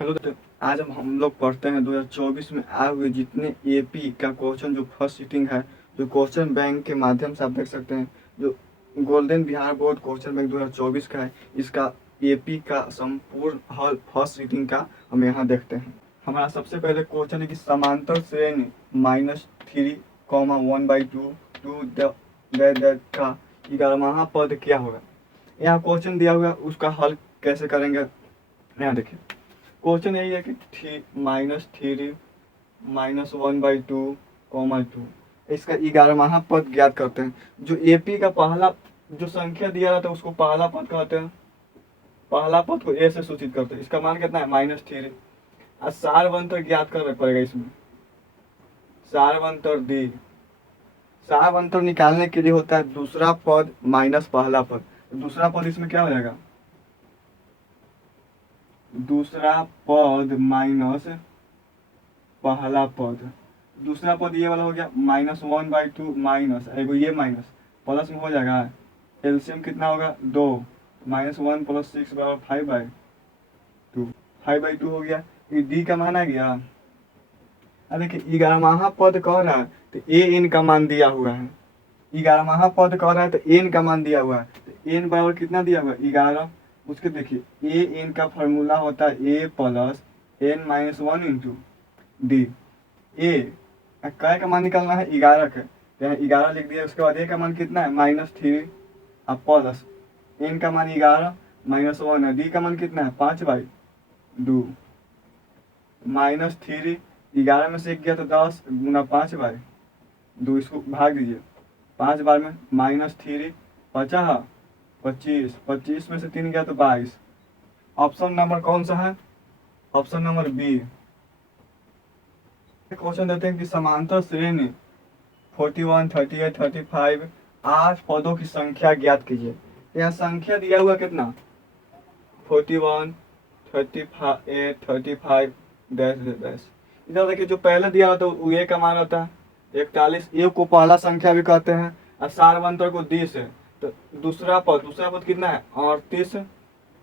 Hello दोस्तों, आज हम लोग पढ़ते हैं 2024 में आए हुए जितने एपी का क्वेश्चन जो फर्स्ट सीटिंग है, जो क्वेश्चन बैंक के माध्यम से आप देख सकते हैं, जो golden Bihar board question bank 2024 का है। इसका एपी का संपूर्ण हल फर्स्ट सीटिंग का हम यहाँ देखते हैं। हमारा सबसे पहले क्वेश्चन है कि समांतर श्रेणी -3, 1/2 का 11वां पद क्या होगा। यहाँ क्वेश्चन दिया हुआ है, उसका हल कैसे करेंगे यहाँ देखिए। क्वेश्चन यही है कि -3 -1/2, इसका 11वां पद ज्ञात करते हैं। जो एपी का पहला जो संख्या दिया रहता है उसको पहला पद कहते हैं। पहला पद को ए से सूचित करते हैं। इसका मान कितना है -3। और सारवंतर ज्ञात करना पड़ेगा। इसमें सारवंतर दी, सारवंतर निकालने के लिए होता है दूसरा पद माइनस पहला पद। दूसरा पद इसमें क्या हो जाएगा, दूसरा पद माइनस पहला पद। दूसरा पद ये वाला हो गया -1/2 माइनस एगो ये माइनस प्लस में हो जाएगा। एलसीएम कितना होगा 2, -1 + 6 = 5/2। 5/2 हो गया। ये डी का मान आ गया। अब देखिए 11वां पद कह रहा है तो ए एन का मान दिया हुआ है। 11वां पद कह रहा है तो एन का मान दिया हुआ है। तो एन बराबर कितना दिया हुआ है 11। उसके देखिए ए एन का फॉर्मूला होता है a plus n minus 1 into d. A कै का मान निकालना है 11 का, तो यहाँ 11 लिख दिया। उसके बाद ए का मान कितना है -3 और प्लस एन का मान 11 -1 है। डी का मान कितना है 5/2 -3। 11 में से 1 गया तो 10 गुना 5/2। इसको भाग दीजिए 5 बार में -3 50 25, 25 में से 3 गया तो 22। ऑप्शन नंबर कौन सा है, ऑप्शन नंबर बी। क्वेश्चन देते हैं कि समांतर श्रेणी 41, 38, 35 8 पदों की संख्या ज्ञात कीजिए। यहाँ संख्या दिया हुआ कितना 41, 38, 35 डैश डैश। इधर देखिए जो पहले दिया होता है वो ए का मान होता है 41। ए को पहला संख्या भी कहते हैं और सारवंतर को 20 है। तो दूसरा पद कितना है 38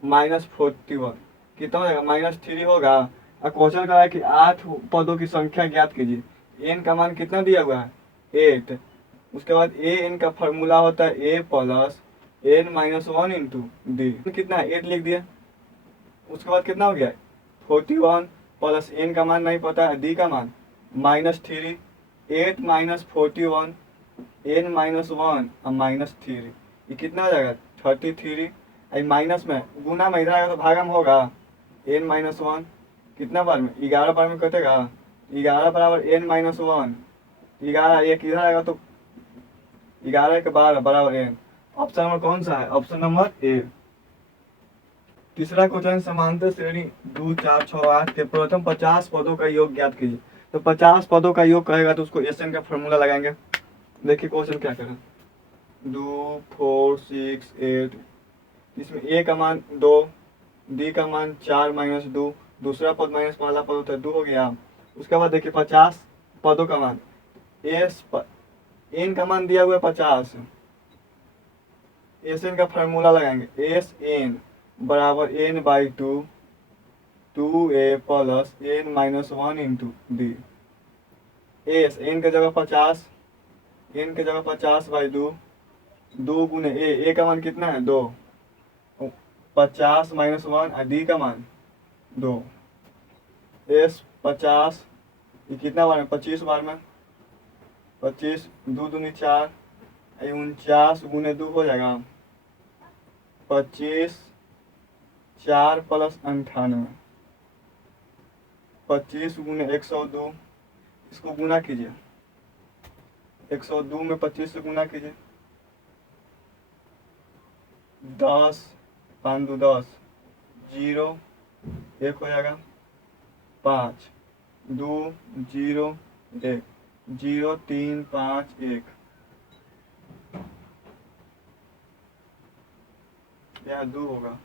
-41 कितना हो जाएगा -3 होगा। और क्वेश्चन करा है कि 8 पदों की संख्या ज्ञात कीजिए। एन का मान कितना दिया हुआ है 8। उसके बाद ए एन का फॉर्मूला होता है a plus N -1 into D. कितना है 8 लिख दिया। उसके बाद कितना हो गया 41 प्लस एन का मान नहीं पता है, डी का मान -3। 8 -41 एन -1 और -3 ये कितना हो जाएगा 33। माइनस में गुना में इधर आएगा तो भागा में होगा n -1 कितना बार में 11 बार में कटेगा। 11 बराबर n -1। 11 एक इधर आएगा तो 11 के 12 बराबर n। ऑप्शन नंबर कौन सा है, ऑप्शन नंबर ए। तीसरा क्वेश्चन समांतर श्रेणी 2, 4, 6, 8 के प्रथम 50 पदों का योग ज्ञात कीजिए। तो 50 पदों का योग कहेगा तो उसको एस एन का फॉर्मूला लगाएंगे। देखिए क्वेश्चन क्या करें 2, 4, 6, 8। इसमें ए का मान 2, डी का मान 4 -2, दूसरा पद माइनस पहला पद होता है 2 हो गया। उसके बाद देखिए 50 पदों का मान एन का मान दिया हुआ है 50। एस एन का फार्मूला लगाएंगे एस एन बराबर n/2 2a plus n -1 into D. S N के जगह 50, एन के जगह 50/2 2 गुने ए का मान कितना है 2 50 -1 और डी का मान 2। एस 50 ये कितना बार में 25 बार में 25 2 दूनी 4 49 गुने 2 हो जाएगा 25 4 + 98 25 गुने 102। इसको गुना कीजिए 102 में 25 से गुना कीजिए 10 5 2 10 0 1 हो जाएगा 5 2 0 1 0 3 5 1। यहाँ 2 होगा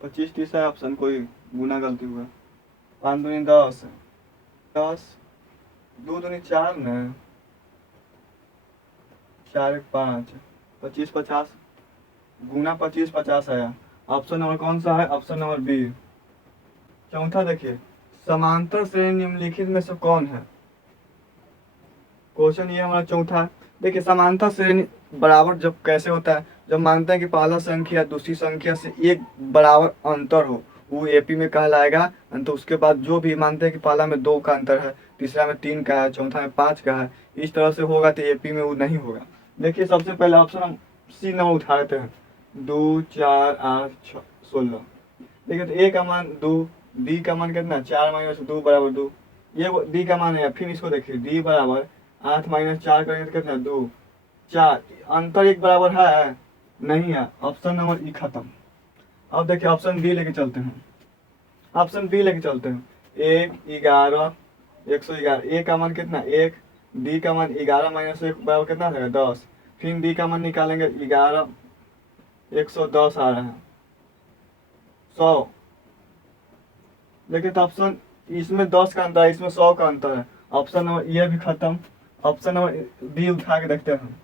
25 तीसरा ऑप्शन कोई गुना गलती हुआ 5 दूनी 10 10 2 दूनी 4 न 4 1 5 25 50 गुना 25 50 आया। ऑप्शन नंबर कौन सा है, ऑप्शन नंबर बी। चौथा देखिए, समांतर श्रेणी निम्नलिखित में से कौन है। क्वेश्चन ये हमारा चौथा। देखिए समांतर श्रेणी बराबर जब कैसे होता है, जब मानते हैं कि पहला संख्या दूसरी संख्या से एक बराबर अंतर हो, वो एपी में कहलाएगा। तो उसके बाद जो भी मानते हैं कि पहला में 2 का अंतर है, तीसरा में 3 का है, चौथा में 5 का है, इस तरह से होगा तो एपी में वो नहीं होगा। देखिए सबसे पहले ऑप्शन हम सी नंबर उठा लेते हैं, 2 4 8 16। देखिए तो ए का मान 2, डी का मान कितना 4 माइनस 2 बराबर 2, ये डी का मान है। फिर इसको देखिए डी बराबर 8 माइनस 4 करेंगे तो कितना 2 4, अंतर एक बराबर है नहीं है। ऑप्शन नंबर ई खत्म। अब देखिए ऑप्शन बी लेके चलते हैं, ऑप्शन बी लेके चलते हैं। 1 11 111, ए का मान कितना 1, डी का मान 11 माइनस 1 बराबर कितना है 10। फिर डी का मान निकालेंगे 11 110 आ रहा है 100। देखिए तो ऑप्शन इसमें 10 का अंतर है, इसमें 100 का अंतर है। ऑप्शन नंबर ये भी खत्म। ऑप्शन नंबर बी उठा के देखते हैं।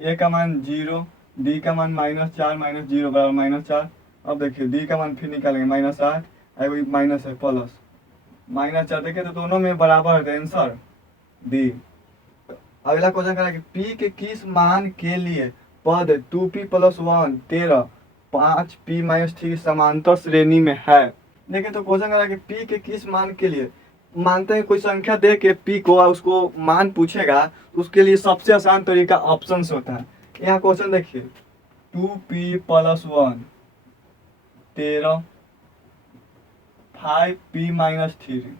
ए का मान 0, डी का मान -4 माइनस 0 बराबर -4। अब देखिए डी का मान फिर निकालेंगे -8, वही माइनस है प्लस -4। देखिए तो दोनों में बराबर है, आंसर डी। अगला क्वेश्चन कह रहा है कि पी के किस मान के लिए पद 2p + 1 13 5p - 3 समांतर श्रेणी में है। देखिए तो क्वेश्चन कह रहा है कि पी के किस मान के लिए, मानते हैं कोई संख्या दे के पी को उसको मान पूछेगा, उसके लिए सबसे आसान तरीका ऑप्शन से होता है। यहाँ क्वेश्चन देखिए 2p + 1 13 5p - 3,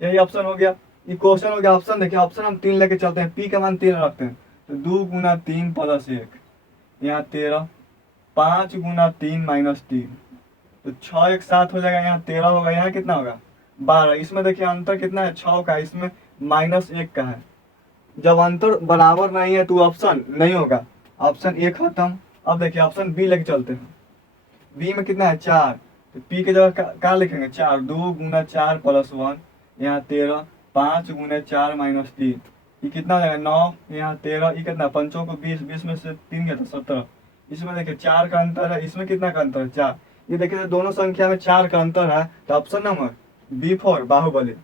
यही ऑप्शन हो गया। ये क्वेश्चन हो गया ऑप्शन। देखिए ऑप्शन हम 3 लेके चलते हैं, पी का मान 13 रखते हैं तो 2 × 3 + 1, यहाँ 13, 5 × 3 - 3 तो 6 एक साथ हो जाएगा, यहाँ 13 होगा, यहाँ कितना होगा 12। इसमें देखिए अंतर कितना है 6 का, इसमें -1 का है। जब अंतर बराबर नहीं है तो ऑप्शन नहीं होगा, ऑप्शन ए खत्म। अब देखिए ऑप्शन बी लेके चलते हैं। बी में कितना है 4, तो पी के जगह क्या लिखेंगे 4, 2 × 4 + 1, यहाँ 13, 5 × 4 - 3, ये कितना हो जाएगा 9, यहाँ 13, ये कितना 5 को 20, 20 में से 3 गया तो 17। इसमें देखिए 4 का अंतर है, इसमें कितना का अंतर है 4। ये देखिए दोनों संख्या में 4 का अंतर है, तो option number B for Baahubali.